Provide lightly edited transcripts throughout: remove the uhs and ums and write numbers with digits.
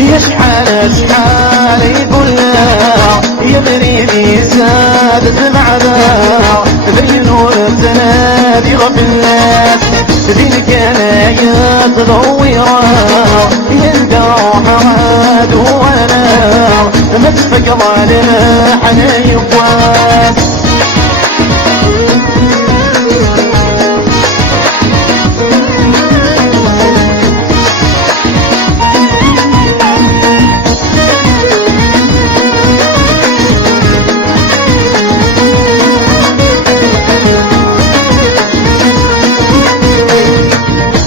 يا شحال يقول لا يا غريبي زادت بعدها بين نور التنادي غفل الناس بين كنايات ضويرة يلقى حراد وانا ما تفقد علينا حنايا بواس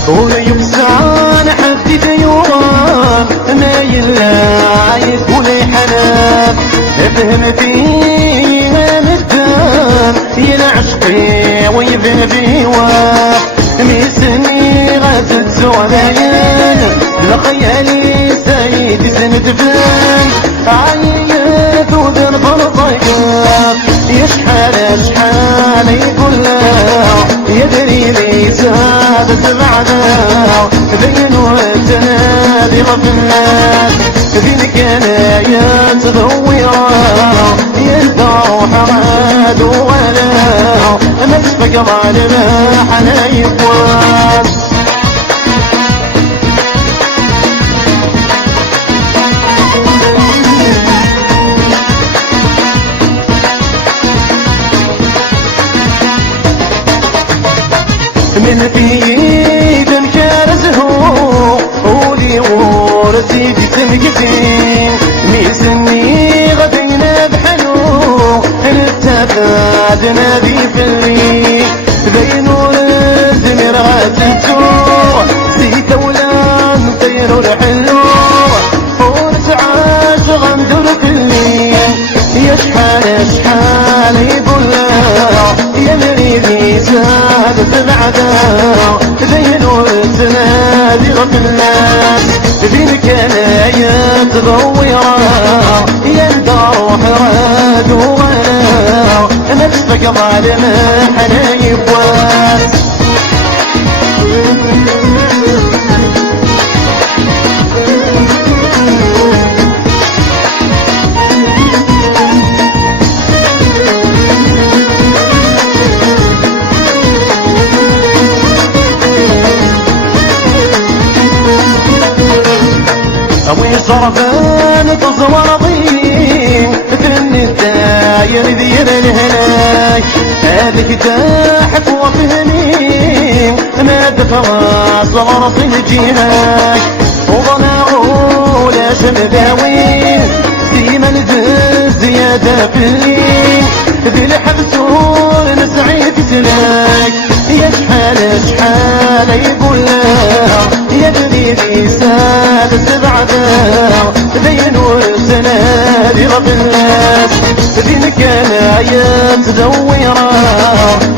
ويبسعان حدي ديوان ما يلايك ولي حنان افهم فيه ما مدان ينعشقي ويبن بيوان ميسني غازت سوالين لخيالي سيد سند فان عيت وذن بلطيقات يا شحال يقول لا يدري لي زادت بعدها بين والتنادي غف الناس بين كنايات ضويرة يلقى حراد ولا ما تفقد على حنايب واس من في ايد كارزه ولي ورثي في سنقتين ميسني غدينا بحلو التفادنا بي في الليل بين الزمر غاتتو زيت ولا نطير الحلو ونتعاش غندر في الليل يا شحال يقول يا مريضي زادت بعدها بين والتنادي غف الناس بين كنايات ضويرة يندر حراد وانا ما تفقد على حنايب واس وي صرفان تصور ضيم تني الداير ذير الهلاك هذيك تاحك وفهمين ما تفرس غرس الجهاك وضناعو لا شمداوين ديما الزز زيادة في الليل ذي الحبسون نسعيد سلاك يا شحال يقول يا دريبي سادت بعدها بين والتنادي غف الناس بين كنايات دويرة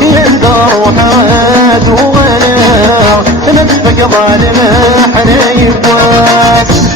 يندر وحاد وانا ما تفقد على حنايب واس